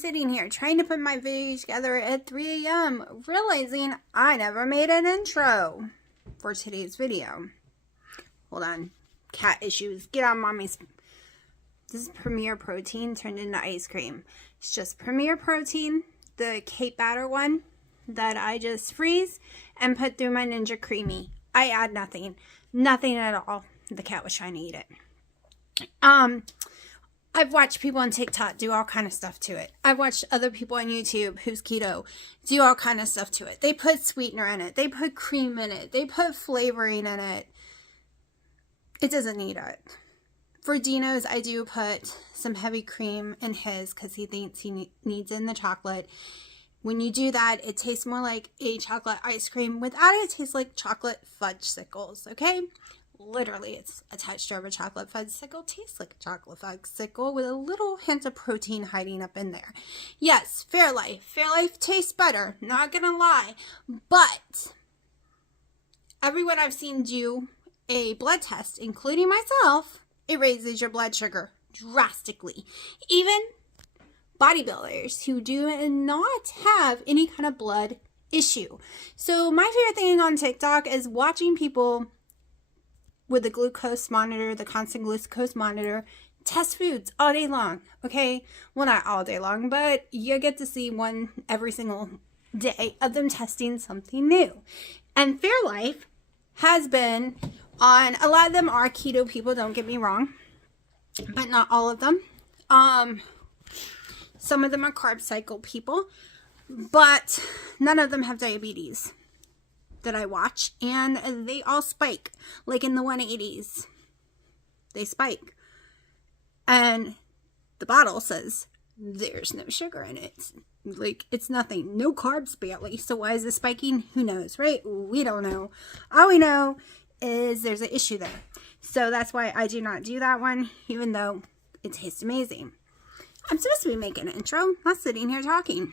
sitting here trying to put my video together at 3 a.m. realizing I never made an intro for today's video. Hold on. Cat issues. Get on mommy's. This is Premier Protein turned into ice cream. It's just Premier Protein, the cake batter one that I just freeze and put through my Ninja Creamy. I add nothing. Nothing at all. The cat was trying to eat it. I've watched people on TikTok do all kind of stuff to it. I've watched other people on YouTube who's keto do all kind of stuff to it. They put sweetener in it. They put cream in it. They put flavoring in it. It doesn't need it. For Dino's, I do put some heavy cream in his because he thinks he needs it in the chocolate. When you do that, it tastes more like a chocolate ice cream. Without it, it tastes like chocolate fudgesicles, okay? Literally, it's a texture of a chocolate fudgesicle. Tastes like a chocolate fudgesicle with a little hint of protein hiding up in there. Yes, Fairlife. Fairlife tastes better. Not gonna lie. But everyone I've seen do a blood test, including myself, it raises your blood sugar drastically. Even bodybuilders who do not have any kind of blood issue. So my favorite thing on TikTok is watching people with the glucose monitor, the constant glucose monitor, test foods all day long, okay? Well, not all day long, but you get to see one every single day of them testing something new. And Fairlife has been on, a lot of them are keto people, don't get me wrong, but not all of them. Some of them are carb cycle people, but none of them have diabetes that I watch, and they all spike like in the 180s. They spike, and the bottle says there's no sugar in it, like it's nothing, no carbs barely. So why is it spiking? Who knows, right? We don't know. All we know is there's an issue there. So that's why I do not do that one, even though it tastes amazing. I'm supposed to be making an intro, not sitting here talking,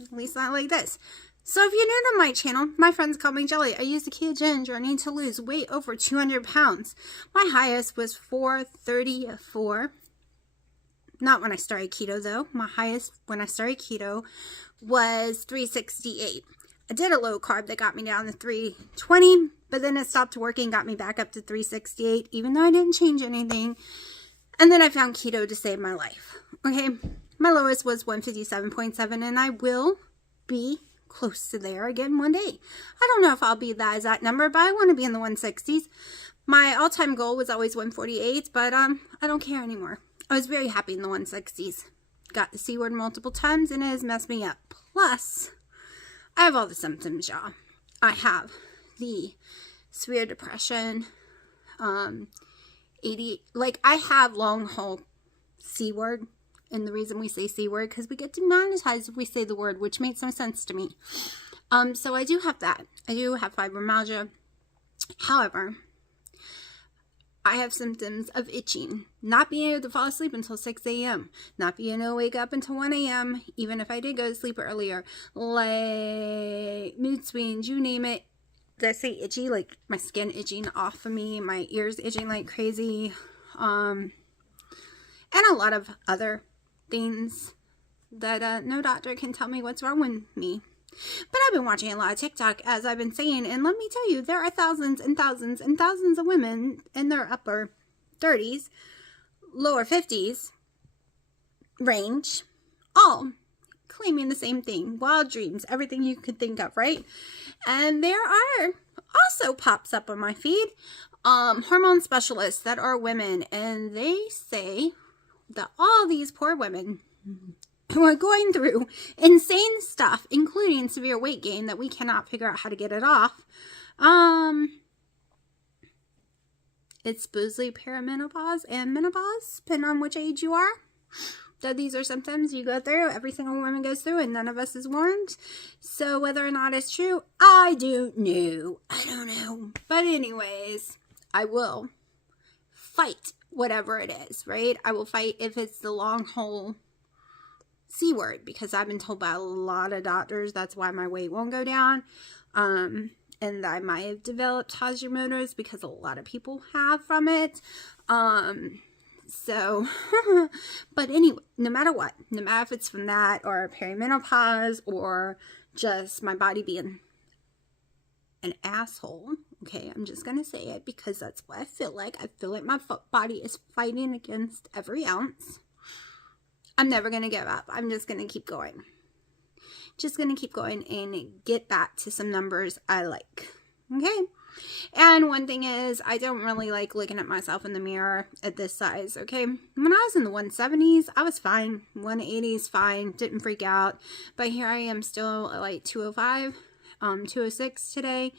at least not like this. So if you're new to my channel, my friends call me Jelly. I use the ketogenic journey to lose weight over 200 pounds. My highest was 434. Not when I started keto though. My highest when I started keto was 368. I did a low carb that got me down to 320, but then it stopped working, got me back up to 368, even though I didn't change anything. And then I found keto to save my life. Okay, my lowest was 157.7, and I will be close to there again one day. I don't know if I'll be that exact number, but I want to be in the 160s. My all-time goal was always 148, but I don't care anymore. I was very happy in the 160s. Got the C word multiple times, and it has messed me up. Plus, I have all the symptoms, y'all. I have the severe depression, like I have long haul C word. And the reason we say C word, because we get demonetized if we say the word, which makes no sense to me. So I do have that. I do have fibromyalgia. However, I have symptoms of itching, not being able to fall asleep until 6 a.m., not being able to wake up until 1 a.m., even if I did go to sleep earlier, like mood swings, you name it. Did I say itchy? Like my skin itching off of me, my ears itching like crazy, and a lot of other things that no doctor can tell me what's wrong with me. But I've been watching a lot of TikTok, as I've been saying, and let me tell you, there are thousands and thousands and thousands of women in their upper 30s, lower 50s range, all claiming the same thing. Wild dreams, everything you could think of, right? And there are also pops up on my feed hormone specialists that are women, and they say that all these poor women who are going through insane stuff, including severe weight gain that we cannot figure out how to get it off, it's supposedly perimenopause and menopause, depending on which age you are, that these are symptoms you go through, every single woman goes through, and none of us is warned. So whether or not it's true, I don't know. But anyways, I will fight whatever it is, right? I will fight if it's the long haul C word, because I've been told by a lot of doctors that's why my weight won't go down. And I might have developed Hashimoto's because a lot of people have from it. So, but anyway, no matter what, no matter if it's from that or perimenopause or just my body being an asshole, okay, I'm just going to say it because that's what I feel like. I feel like my body is fighting against every ounce. I'm never going to give up. I'm just going to keep going. Just going to keep going and get back to some numbers I like. Okay. And one thing is, I don't really like looking at myself in the mirror at this size. Okay. When I was in the 170s, I was fine. 180s, fine. Didn't freak out. But here I am still at like 205, 206 today.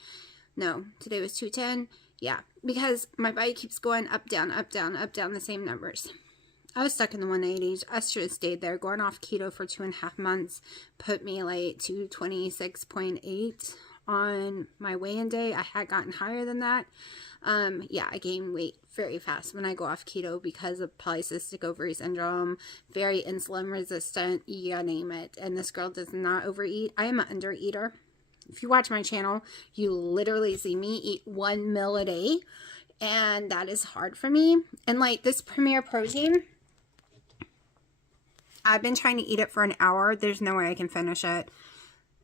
No, today was 210. Yeah. Because my body keeps going up, down, up, down, up, down, the same numbers. I was stuck in the 180s. I should have stayed there. Going off keto for 2.5 months put me like 226.8 on my weigh-in day. I had gotten higher than that. Yeah, I gained weight very fast when I go off keto because of polycystic ovary syndrome, very insulin resistant, you name it. And this girl does not overeat. I am an undereater. If you watch my channel, you literally see me eat 1 meal a day. And that is hard for me. And like this Premier Protein, I've been trying to eat it for an hour. There's no way I can finish it.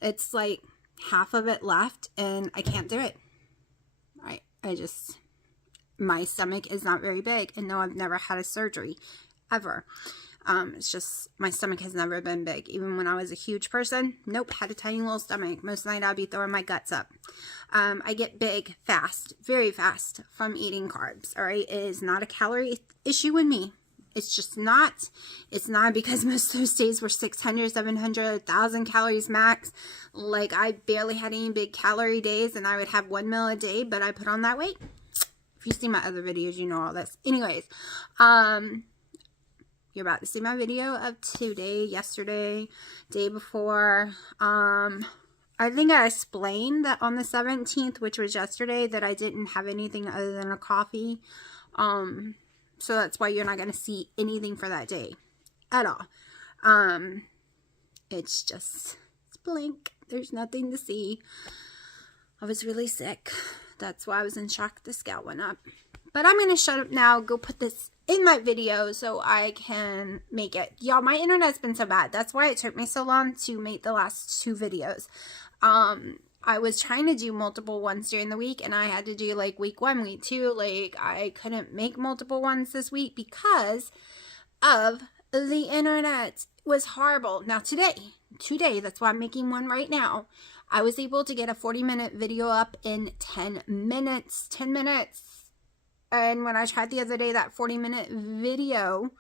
It's like half of it left and I can't do it. I just, my stomach is not very big. And no, I've never had a surgery ever. It's just, my stomach has never been big. Even when I was a huge person, nope, had a tiny little stomach. Most of the night I'd be throwing my guts up. I get big fast, very fast from eating carbs. All right. It is not a calorie issue with me. It's just not. It's not because most of those days were 600, 700, 1,000 calories max. Like I barely had any big calorie days and I would have 1 meal a day, but I put on that weight. If you see my other videos, you know all this. Anyways, you're about to see my video of today, yesterday, day before. I think I explained that on the 17th, which was yesterday, that I didn't have anything other than a coffee. So that's why you're not going to see anything for that day at all. It's just, it's blank. There's nothing to see. I was really sick. That's why I was in shock. The scale went up. But I'm going to shut up now, go put this in my video so I can make it. Y'all, my internet's been so bad. That's why it took me so long to make the last 2 videos. I was trying to do multiple ones during the week and I had to do like week 1, week 2. Like I couldn't make multiple ones this week because of the internet. It was horrible. Now today, that's why I'm making one right now. I was able to get a 40-minute video up in 10 minutes. 10 minutes. And when I tried the other day, that 40-minute video,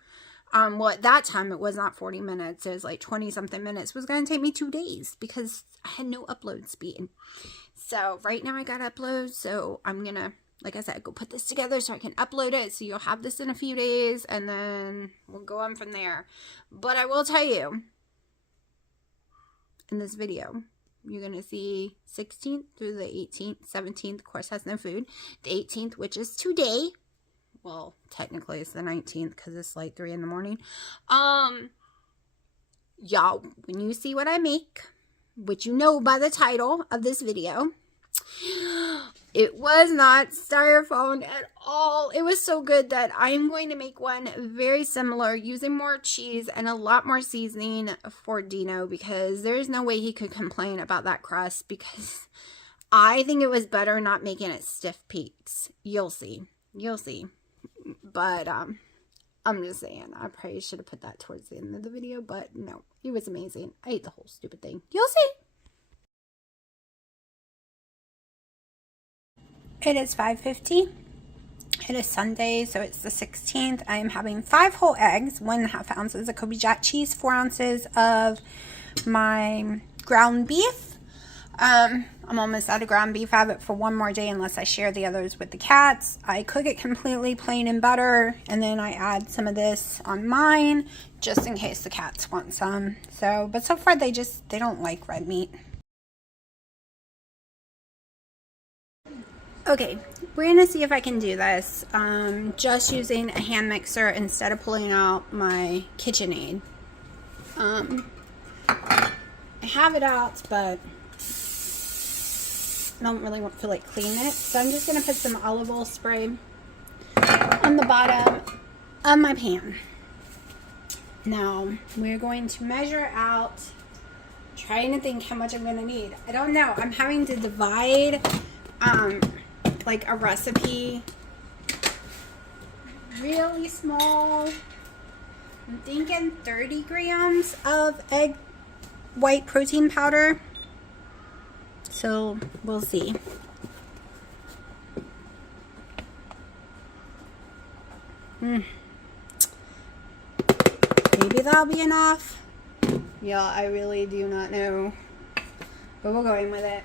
well, at that time, it was not 40 minutes. It was like 20-something minutes. It was going to take me 2 days because I had no upload speed. So right now I got uploads. So I'm going to, like I said, go put this together so I can upload it. So you'll have this in a few days and then we'll go on from there. But I will tell you, in this video, you're going to see 16th through the 18th. 17th, of course, has no food. The 18th, which is today. Well, technically it's the 19th because it's like 3 in the morning. Y'all, when you see what I make, which you know by the title of this video, it was not styrofoam at all. It was so good that I am going to make one very similar using more cheese and a lot more seasoning for Dino because there's no way he could complain about that crust because I think it was better not making it stiff peaks. You'll see. You'll see. But I'm just saying, I probably should have put that towards the end of the video, but no, it was amazing. I ate the whole stupid thing. You'll see. It is 5:50. It is Sunday, so it's the 16th. I am having 5 whole eggs, 1.5 ounces of Kobe Jack cheese, 4 ounces of my ground beef. I'm almost out of ground beef. I have it for 1 more day unless I share the others with the cats. I cook it completely plain in butter, and then I add some of this on mine just in case the cats want some. So, but so far they don't like red meat. Okay, we're going to see if I can do this just using a hand mixer instead of pulling out my KitchenAid. I have it out, but I don't really feel like cleaning it. So I'm just going to put some olive oil spray on the bottom of my pan. Now, we're going to measure out, trying to think how much I'm going to need. I don't know. I'm having to divide, like a recipe really small. I'm thinking 30 grams of egg white protein powder. So, we'll see. Maybe that'll be enough. Yeah, I really do not know. But we'll go in with it.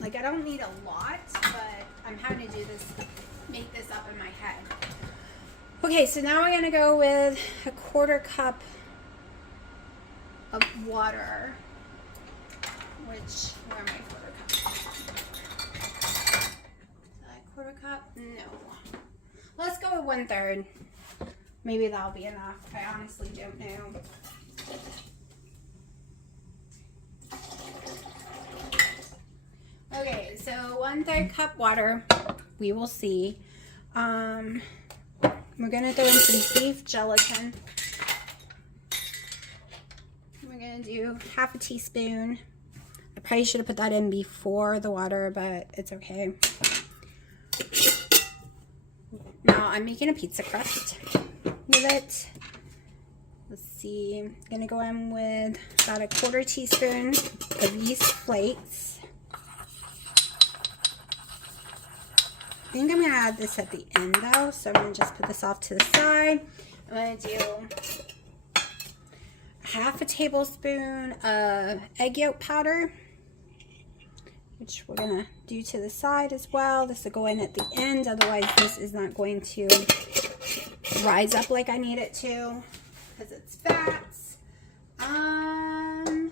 Like, I don't need a lot, but I'm having to do this, make this up in my head. Okay, so now we're going to go with a 1/4 cup of water. Which, where are my 1/4 cups? Is that a 1/4 cup? No. Let's go with 1/3. Maybe that'll be enough. I honestly don't know. Okay, so 1/3 cup water. We will see. We're gonna throw in some beef gelatin. We're gonna do 1/2 teaspoon. I probably should have put that in before the water, but it's okay. Now I'm making a pizza crust with it. Let's see. I'm gonna go in with about a 1/4 teaspoon of yeast flakes. I think I'm gonna add this at the end though, so I'm gonna just put this off to the side. I'm gonna do 1/2 tablespoon of egg yolk powder, which we're gonna do to the side as well. This will go in at the end, otherwise this is not going to rise up like I need it to because it's fats. I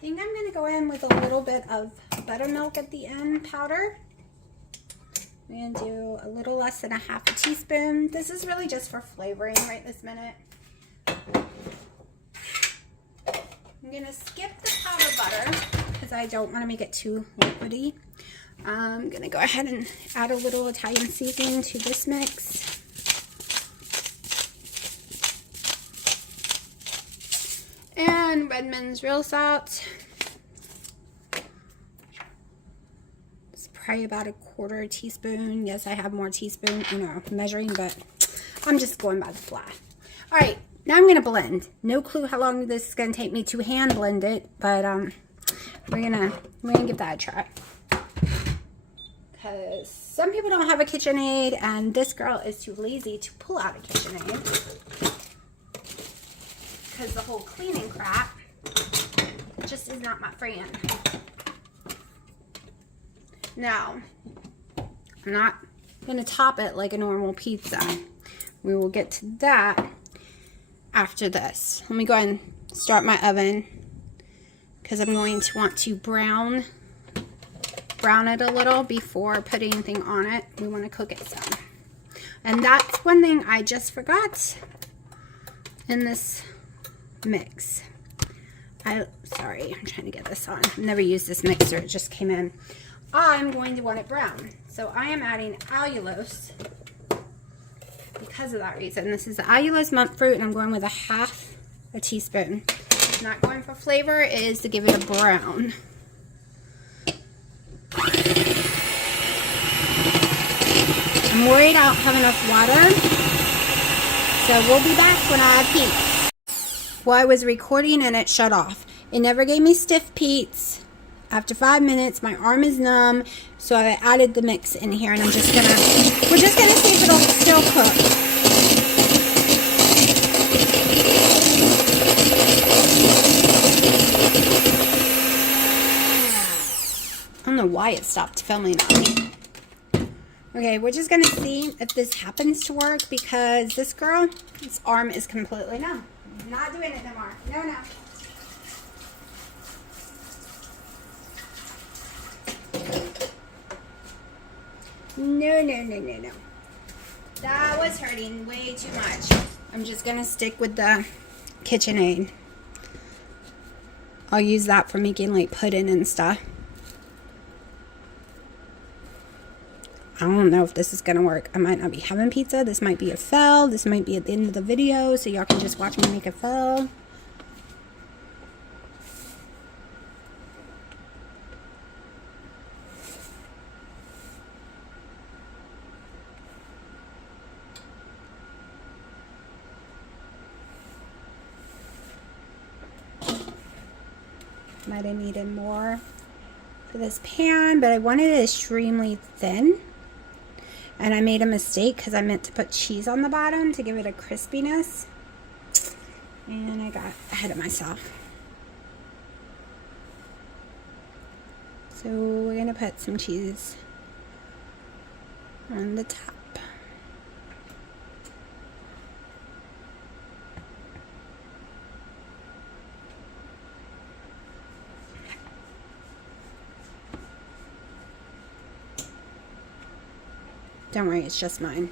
think I'm gonna go in with a little bit of buttermilk at the end powder. I'm gonna do a little less than 1/2 teaspoon. This is really just for flavoring right this minute. I'm gonna skip the powder butter because I don't want to make it too liquidy. I'm gonna go ahead and add a little Italian seasoning to this mix. And Redmond's real salt. It's probably about a 1/4 teaspoon. Yes, I have more teaspoon, measuring, but I'm just going by the fly. All right, now I'm gonna blend. No clue how long this is gonna take me to hand blend it, but we're gonna give that a try. Because some people don't have a KitchenAid, and this girl is too lazy to pull out a KitchenAid. Because the whole cleaning crap just is not my friend. Now, I'm not going to top it like a normal pizza. We will get to that after this. Let me go ahead and start my oven because I'm going to want to brown it a little before putting anything on it. We want to cook it some. And that's one thing I just forgot in this mix. Sorry, I'm trying to get this on. I've never used this mixer, it just came in. I'm going to want it brown. So I am adding allulose because of that reason. This is the allulose monk fruit, and I'm going with 1/2 teaspoon. I'm not going for flavor, it is to give it a brown. I'm worried I don't have enough water, so we'll be back when I add peats. Well, I was recording and it shut off. It never gave me stiff peats. After 5 minutes, my arm is numb, so I added the mix in here, and we're just gonna see if it'll still cook. I don't know why it stopped filming on me. Okay, we're just gonna see if this happens to work because this arm is completely numb. I'm not doing it anymore. No. No. That was hurting way too much. I'm just going to stick with the KitchenAid. I'll use that for making like pudding and stuff. I don't know if this is gonna work. I might not be having pizza. This might be a fail. This might be at the end of the video, so y'all can just watch me make a fail. Might have needed more for this pan, but I wanted it extremely thin. And I made a mistake because I meant to put cheese on the bottom to give it a crispiness. And I got ahead of myself. So we're going to put some cheese on the top. Don't worry, it's just mine.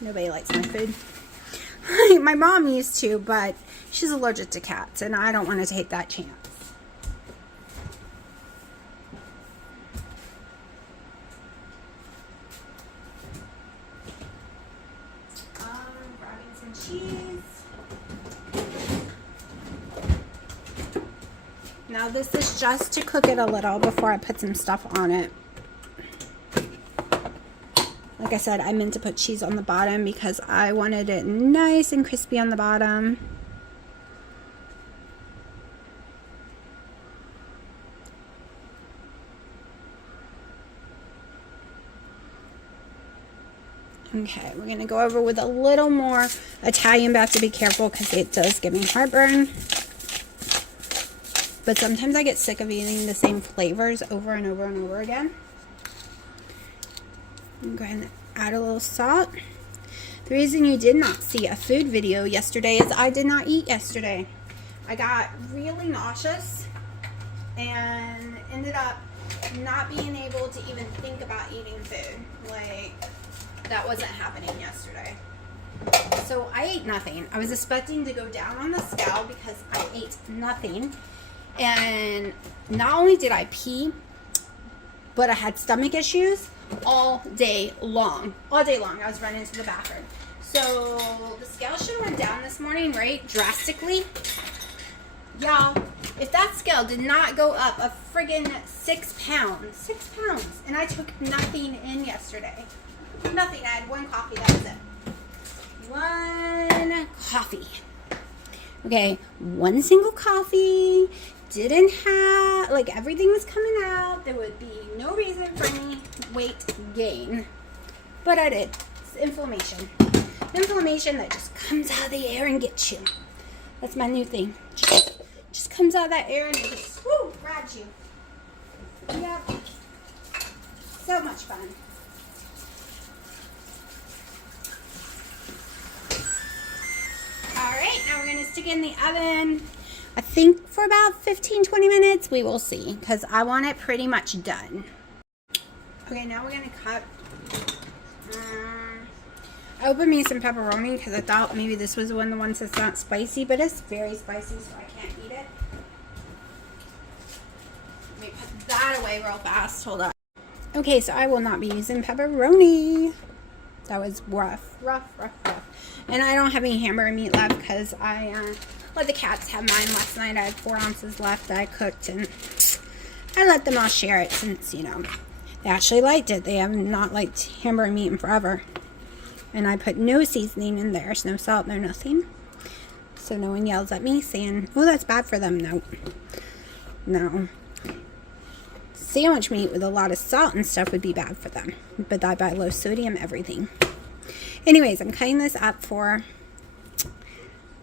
Nobody likes my food. My mom used to, but she's allergic to cats, and I don't want to take that chance. Grabbing some cheese. Now this is just to cook it a little before I put some stuff on it. Like I said, I meant to put cheese on the bottom because I wanted it nice and crispy on the bottom. Okay, we're going to go over with a little more Italian, but I have to be careful because it does give me heartburn. But sometimes I get sick of eating the same flavors over and over and over again. I'm going to add a little salt. The reason you did not see a food video yesterday is I did not eat yesterday. I got really nauseous and ended up not being able to even think about eating food. Like, that wasn't happening yesterday. So I ate nothing. I was expecting to go down on the scale because I ate nothing. And not only did I pee, but I had stomach issues all day long. All day long I was running to the bathroom. So the scale should have went down this morning, right? Drastically. Y'all, if that scale did not go up a friggin' 6 pounds. 6 pounds. And I took nothing in yesterday. Nothing. I had one coffee. That was it. One coffee. Okay. One single coffee. Didn't have, like, everything was coming out. There would be no reason for any weight gain. But I did. It's inflammation. Inflammation that just comes out of the air and gets you. That's my new thing. Just comes out of that air and it just, whoo, grabs you. Yep. So much fun. Alright, now we're going to stick it in the oven. I think for about 15-20 minutes. We will see, because I want it pretty much done. Okay, now we're going to cut. I opened me some pepperoni because I thought maybe this was one of the ones that's not spicy, but it's very spicy, so I can't eat it. Let me put that away real fast. Hold on. Okay, so I will not be using pepperoni. That was rough. And I don't have any hamburger meat left because I let the cats have mine last night. I had 4 ounces left that I cooked, and I let them all share it since, you know, they actually liked it. They have not liked hamburger meat in forever. And I put no seasoning in there. There's no salt, no nothing. So no one yells at me saying, oh, that's bad for them. No. Sandwich meat with a lot of salt and stuff would be bad for them. But I buy low sodium everything. Anyways, I'm cutting this up for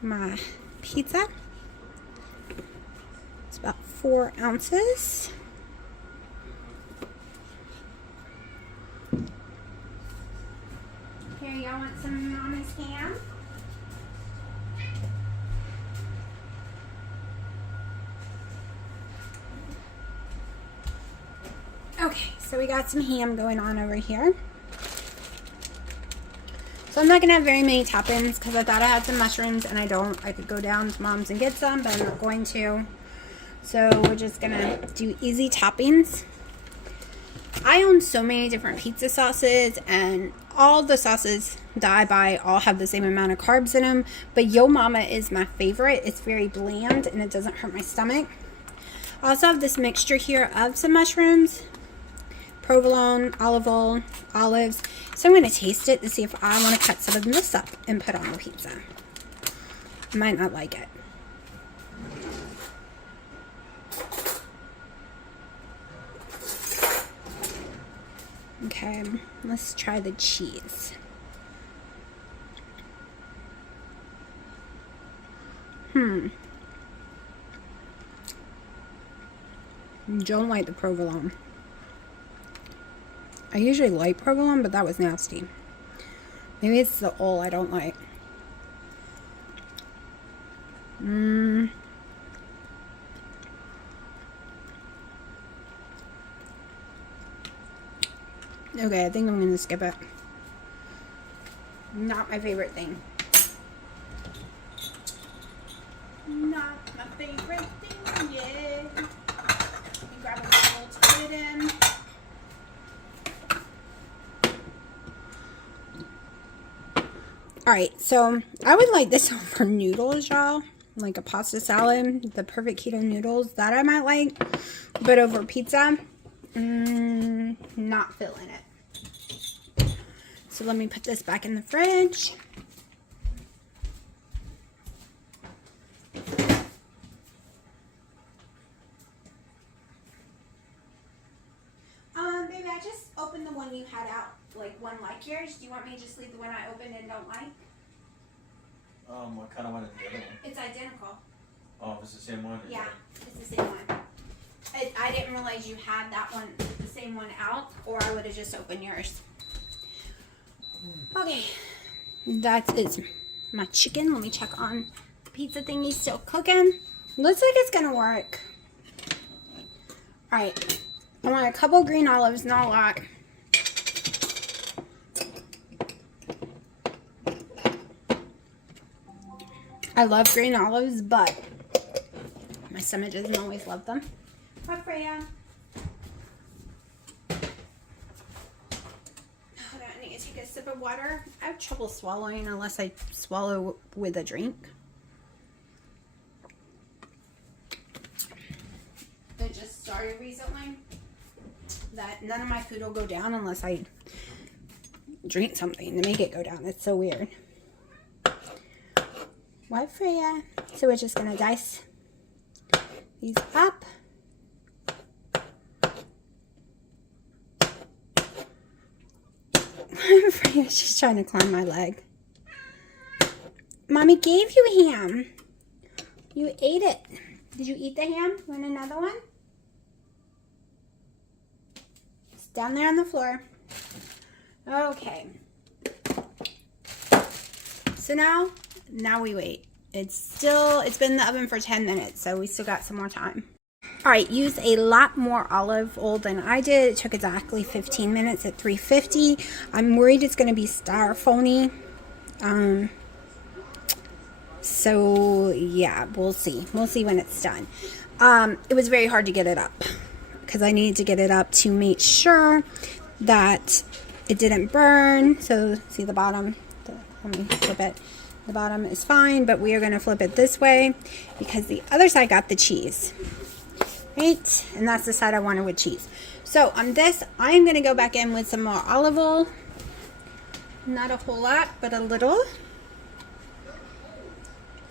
my pizza. It's about 4 ounces. Here, y'all want some mama's ham? Okay, so we got some ham going on over here. So I'm not going to have very many toppings because I thought I had some mushrooms and I don't. I could go down to Mom's and get some, but I'm not going to. So we're just going to do easy toppings. I own so many different pizza sauces, and all the sauces that I buy all have the same amount of carbs in them, but Yo Mama is my favorite. It's very bland and it doesn't hurt my stomach. I also have this mixture here of some mushrooms, provolone, olive oil, olives. So I'm going to taste it to see if I want to cut some of this up and put on the pizza. I might not like it. Okay, let's try the cheese. Don't like the provolone. I usually like provolone, but that was nasty. Maybe it's the oil I don't like. Okay, I think I'm going to skip it. Not my favorite thing. Not my favorite thing, yeah. Grab a bowl to put it in. Alright, so I would like this over noodles, y'all. Like a pasta salad, the perfect keto noodles, that I might like. But over pizza, not feeling it. So let me put this back in the fridge. Baby, I just opened the one you had out, like one like yours. Do you want me to just leave the one I opened and don't like? What kind of one is the other one? It's identical. Oh, it's the same one? Yeah, it's the same one. I didn't realize you had that one, the same one out, or I would have just opened yours. Okay, that is my chicken. Let me check on the pizza thingy. Still cooking. Looks like it's gonna work. Alright, I want a couple green olives, not a lot. I love green olives, but my stomach doesn't always love them. Hi, Freya. Hold on, I need to take a sip of water. I have trouble swallowing unless I swallow with a drink. It just started recently that none of my food will go down unless I drink something to make it go down. It's so weird. What, Freya? So we're just gonna dice these up. Freya's just trying to climb my leg. Mommy gave you ham. You ate it. Did you eat the ham? Want another one? It's down there on the floor. Okay. So now we wait. It's been in the oven for 10 minutes, so we still got some more time. Alright, use a lot more olive oil than I did. It took exactly 15 minutes at 350. I'm worried it's going to be styrofoamy. So, yeah, we'll see. We'll see when it's done. It was very hard to get it up because I needed to get it up to make sure that it didn't burn. So, see the bottom? Let me flip it. The bottom is fine, but we are going to flip it this way because the other side got the cheese. Right? And that's the side I wanted with cheese. So on this, I am going to go back in with some more olive oil. Not a whole lot, but a little.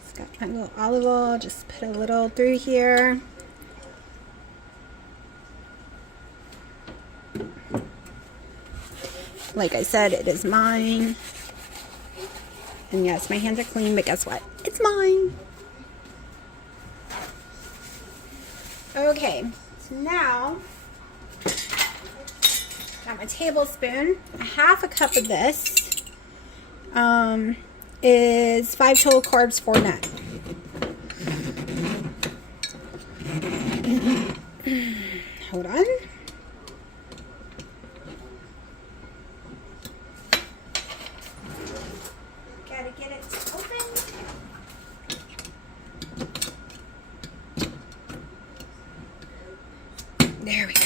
Just got my little olive oil. Just put a little through here. Like I said, it is mine. And yes, my hands are clean, but guess what? It's mine. Okay, so now, got my tablespoon. Half a cup of this is 5 total carbs, 4 net. Hold on. Gotta get it to open. There we go.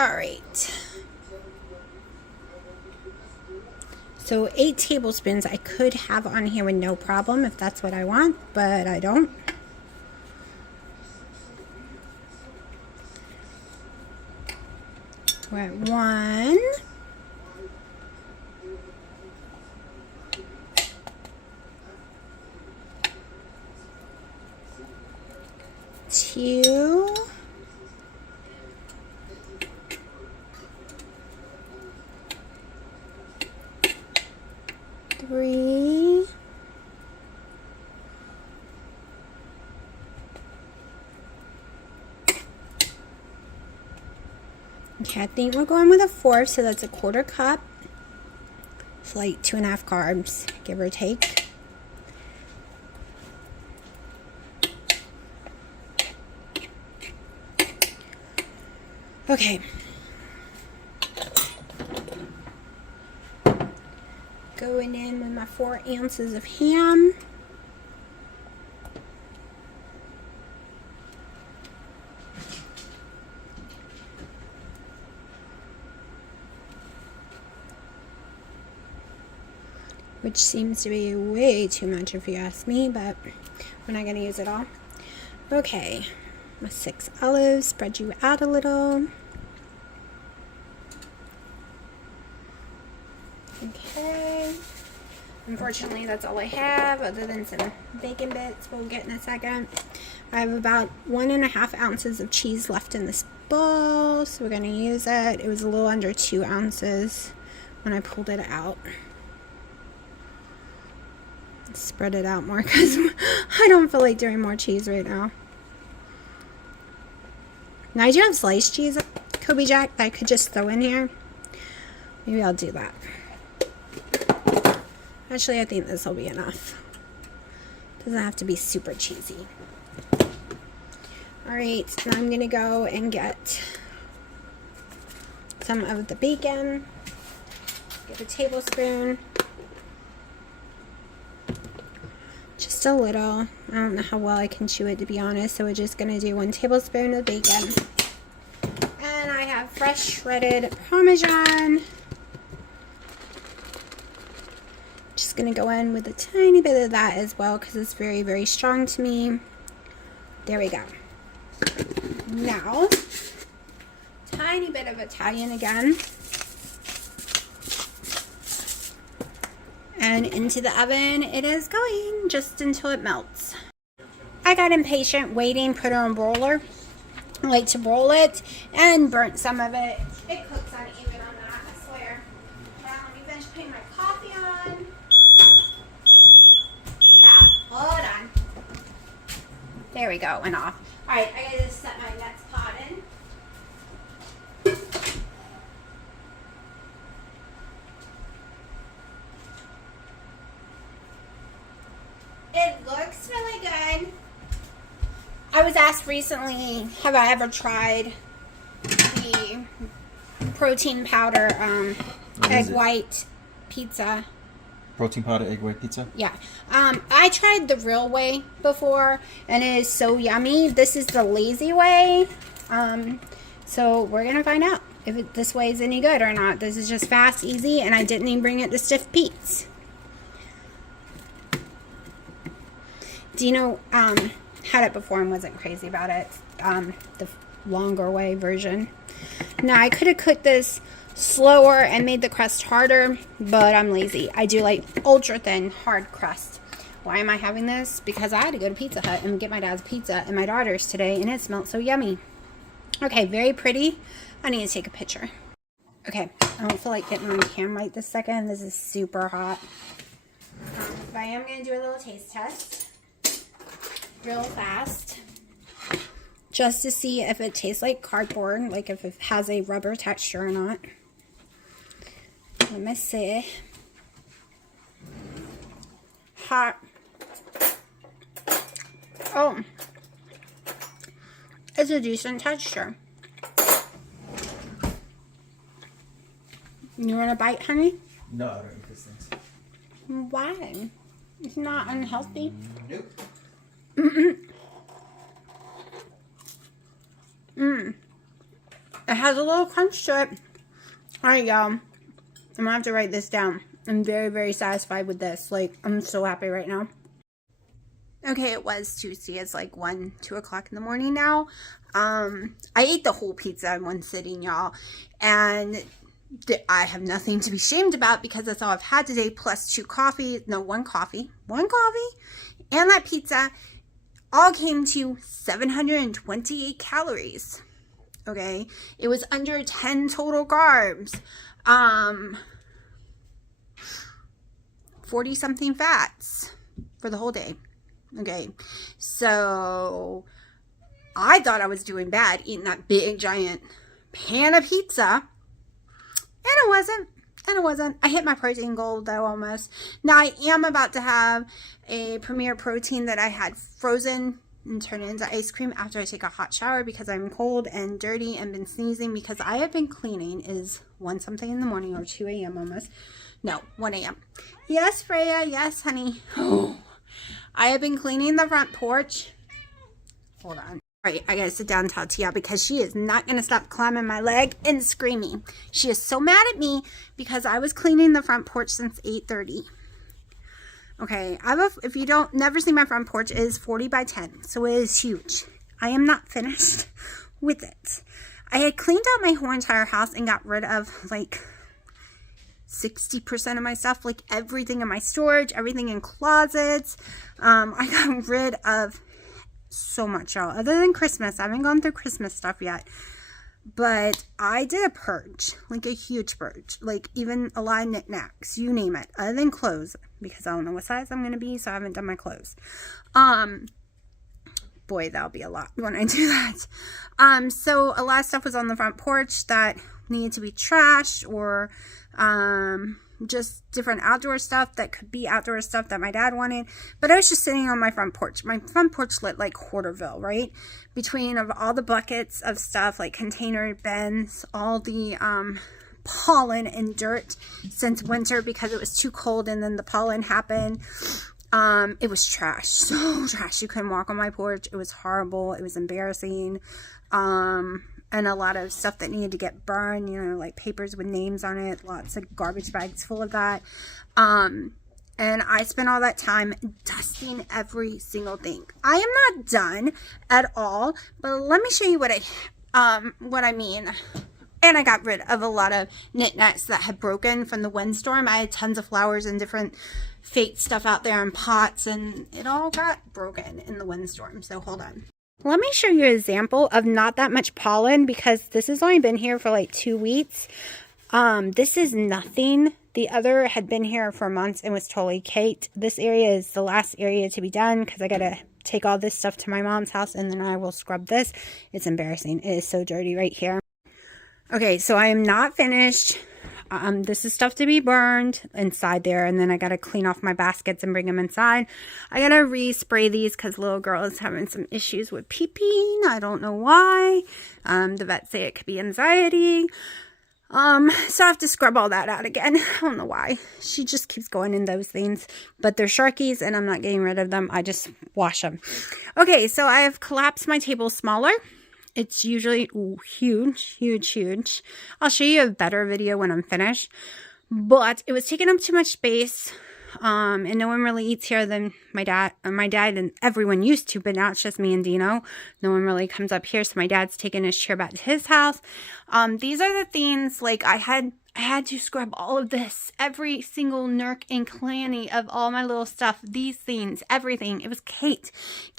All right. So 8 tablespoons I could have on here with no problem if that's what I want, but I don't. We're at 1. 2. 3. 'kay, I think we're going with a 4, so that's a 1/4 cup. It's like 2.5 carbs, give or take. Okay. Going in with my 4 ounces of ham. Which seems to be way too much if you ask me, but we're not going to use it all. Okay, my 6 olives, spread you out a little. Okay, unfortunately that's all I have other than some bacon bits we'll get in a second. I have about 1.5 ounces of cheese left in this bowl, so we're going to use it. It was a little under 2 ounces when I pulled it out. Spread it out more because I don't feel like doing more cheese right now. Now I do have sliced cheese, Kobe Jack, that I could just throw in here. Maybe I'll do that. Actually, I think this will be enough. Doesn't have to be super cheesy. Alright, now I'm going to go and get some of the bacon. Get a tablespoon. Just a little. I don't know how well I can chew it, to be honest, so we're just going to do 1 tablespoon of bacon. And I have fresh shredded Parmesan. Just going to go in with a tiny bit of that as well because it's very, very strong to me. There we go. Now, tiny bit of Italian again. And into the oven it is going just until it melts. I got impatient waiting, put it on a roller. I like to roll it and burnt some of it. It cooks uneven on that, I swear. Now let me finish putting my coffee on. Hold on. There we go, went off. Alright, I gotta just set my next pot in. It looks really good. I was asked recently, have I ever tried the protein powder egg white pizza? Protein powder egg white pizza? Yeah. I tried the real way before, and it is so yummy. This is the lazy way. So we're going to find out if this way is any good or not. This is just fast, easy, and I didn't even bring it to Stiff Pete's. Dino had it before and wasn't crazy about it. The longer way version. Now, I could have cooked this slower and made the crust harder, but I'm lazy. I do like ultra thin hard crust. Why am I having this? Because I had to go to Pizza Hut and get my dad's pizza and my daughter's today, and it smelled so yummy. Okay, very pretty. I need to take a picture. Okay, I don't feel like getting on camera right this second. This is super hot. But I am going to do a little taste test real fast just to see if it tastes like cardboard, like if it has a rubber texture or not. Let me see. Hot. Oh, it's a decent texture. You want a bite, honey? No, I don't eat these things. Why? It's not unhealthy. Nope. It has a little crunch to it. All right, y'all. I'm gonna have to write this down. I'm very, very satisfied with this. Like, I'm so happy right now. Okay, it was Tuesday. It's like 1, 2 o'clock in the morning now. I ate the whole pizza in one sitting, y'all. And I have nothing to be ashamed about because that's all I've had today, plus 2 coffees. No, 1 coffee. 1 coffee. And that pizza all came to 728 calories. Okay. It was under 10 total carbs. 40 something fats for the whole day. Okay, so I thought I was doing bad eating that big giant pan of pizza, and it wasn't. I hit my protein goal though almost. Now I am about to have a Premier protein that I had frozen and turn it into ice cream after I take a hot shower because I'm cold and dirty and been sneezing because I have been cleaning. Is 1 something in the morning or 2 a.m. almost. No, 1 a.m. Yes, Freya. Yes, honey. I have been cleaning the front porch. Hold on. All right, I gotta sit down and tell Tia because she is not gonna stop climbing my leg and screaming. She is so mad at me because I was cleaning the front porch since 8:30. Okay, if you don't never see my front porch, it is 40 by 10, so it is huge. I am not finished with it. I had cleaned out my whole entire house and got rid of like 60% of my stuff, like everything in my storage, everything in closets. I got rid of so much, y'all. Other than Christmas, I haven't gone through Christmas stuff yet, but I did a purge, like a huge purge, like even a lot of knickknacks, you name it, other than clothes, because I don't know what size I'm gonna be, so I haven't done my clothes. Boy, that'll be a lot when I do that. So a lot of stuff was on the front porch that needed to be trashed, or just different outdoor stuff that could be outdoor stuff that my dad wanted. But I was just sitting on my front porch. My front porch lit like Horterville, right? Between of all the buckets of stuff, like container bins, all the pollen and dirt since winter because it was too cold and then the pollen happened. It was trash, so trash. You couldn't walk on my porch. It was horrible. It was embarrassing. And a lot of stuff that needed to get burned, you know, like papers with names on it, lots of garbage bags full of that. And I spent all that time dusting every single thing. I am not done at all, but let me show you what I mean. And I got rid of a lot of knickknacks that had broken from the windstorm. I had tons of flowers and different fake stuff out there in pots, and it all got broken in the windstorm. So hold on. Let me show you an example of not that much pollen because this has only been here for like 2 weeks. This is nothing. The other had been here for months and was totally caked. This area is the last area to be done because I got to take all this stuff to my mom's house and then I will scrub this. It's embarrassing. It is so dirty right here. Okay, so I am not finished. This is stuff to be burned inside there, and then I gotta clean off my baskets and bring them inside. I gotta respray these because little girl is having some issues with pee-peeing. I don't know why. The vets say it could be anxiety. So I have to scrub all that out again. I don't know why. She just keeps going in those things, but they're Sharkies and I'm not getting rid of them. I just wash them. Okay, so I have collapsed my table smaller. It's usually huge, huge, huge. I'll show you a better video when I'm finished. But it was taking up too much space. And no one really eats here than my dad and everyone used to, but now it's just me and Dino. No one really comes up here, so my dad's taking his chair back to his house. These are the things, like I had to scrub all of this, every single nook and cranny of all my little stuff, these things, everything. It was caked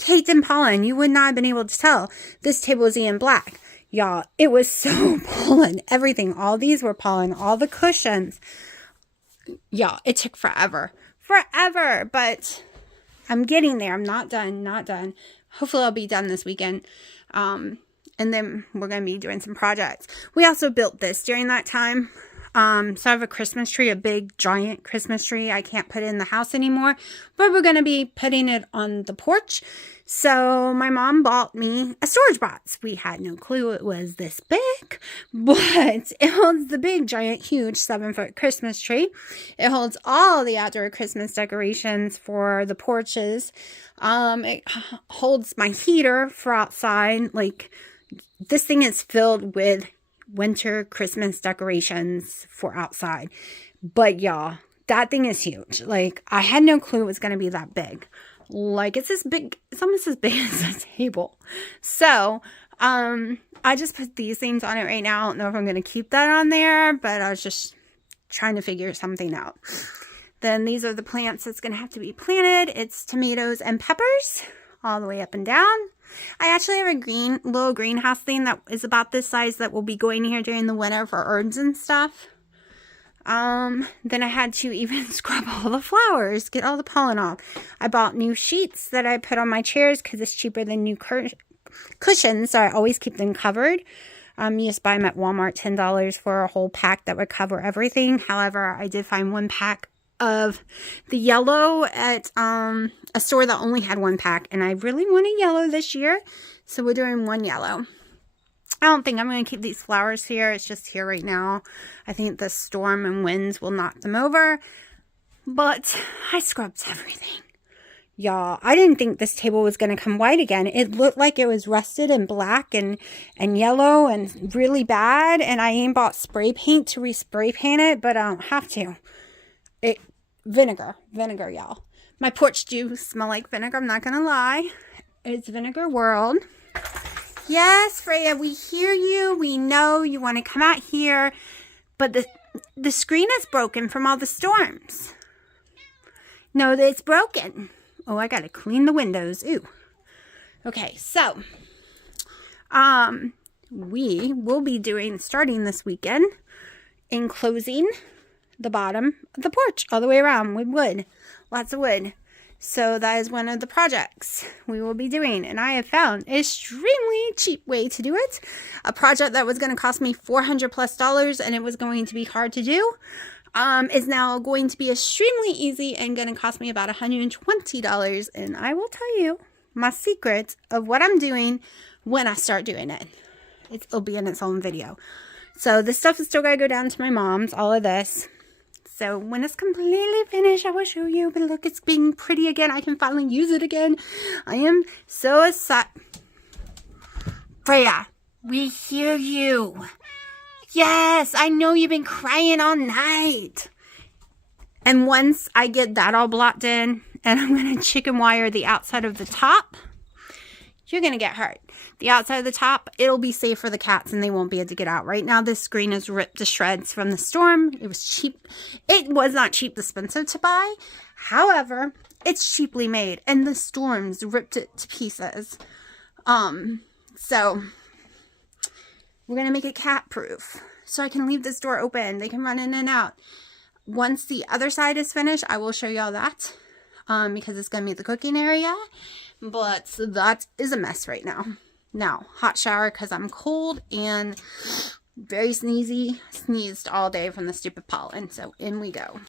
in pollen. You would not have been able to tell. This table is Ian Black. Y'all, it was so pollen. Everything. All these were pollen. All the cushions. Y'all, it took forever. But I'm getting there. I'm not done. Hopefully I'll be done this weekend. And then we're going to be doing some projects. We also built this during that time. So I have a Christmas tree, a big giant Christmas tree. I can't put it in the house anymore, but we're going to be putting it on the porch. So my mom bought me a storage box. We had no clue it was this big, but it holds the big, giant, huge 7-foot Christmas tree. It holds all the outdoor Christmas decorations for the porches. It holds my heater for outside. Like, this thing is filled with winter Christmas decorations for outside. But y'all, that thing is huge. Like, I had no clue it was going to be that big. Like, it's this big, it's almost as big as a table. So, I just put these things on it right now. I don't know if I'm going to keep that on there, but I was just trying to figure something out. Then these are the plants that's going to have to be planted. It's tomatoes and peppers all the way up and down. I actually have a little greenhouse thing that is about this size that will be going here during the winter for herbs and stuff. Then I had to even scrub all the flowers, get all the pollen off. I bought new sheets that I put on my chairs because it's cheaper than new cushions, so I always keep them covered. You just buy them at Walmart, $10 for a whole pack that would cover everything. However, I did find one pack of the yellow at a store that only had one pack, and I really want a yellow this year, so we're doing one yellow. I don't think I'm going to keep these flowers here. It's just here right now. I think the storm and winds will knock them over, but I scrubbed everything. Y'all, I didn't think this table was going to come white again. It looked like it was rusted and black and yellow and really bad, and I even bought spray paint to respray paint it, but I don't have to. Vinegar, y'all. My porch do smell like vinegar, I'm not going to lie. It's Vinegar World. Yes, Freya, we hear you. We know you want to come out here, but the screen is broken from all the storms. No, it's broken. Oh, I got to clean the windows. Ooh. Okay, so we will be starting this weekend, enclosing the bottom of the porch all the way around with wood. Lots of wood. So that is one of the projects we will be doing. And I have found an extremely cheap way to do it. A project that was going to cost me $400+ and it was going to be hard to do is now going to be extremely easy and going to cost me about $120. And I will tell you my secret of what I'm doing when I start doing it. It'll be in its own video. So this stuff is still going to go down to my mom's, all of this. So when it's completely finished, I will show you. But look, it's being pretty again. I can finally use it again. I am so excited. Freya, we hear you. Yes, I know you've been crying all night. And once I get that all blocked in, and I'm going to chicken wire the outside of the top, you're going to get hurt. The outside of the top, it'll be safe for the cats and they won't be able to get out. Right now, this screen is ripped to shreds from the storm. It was cheap. It was not cheap, expensive to buy. However, it's cheaply made and the storms ripped it to pieces. So we're going to make it cat proof so I can leave this door open. They can run in and out. Once the other side is finished, I will show y'all that because it's going to be the cooking area. But that is a mess right now. Now, hot shower because I'm cold and very sneezy. Sneezed all day from the stupid pollen. So in we go.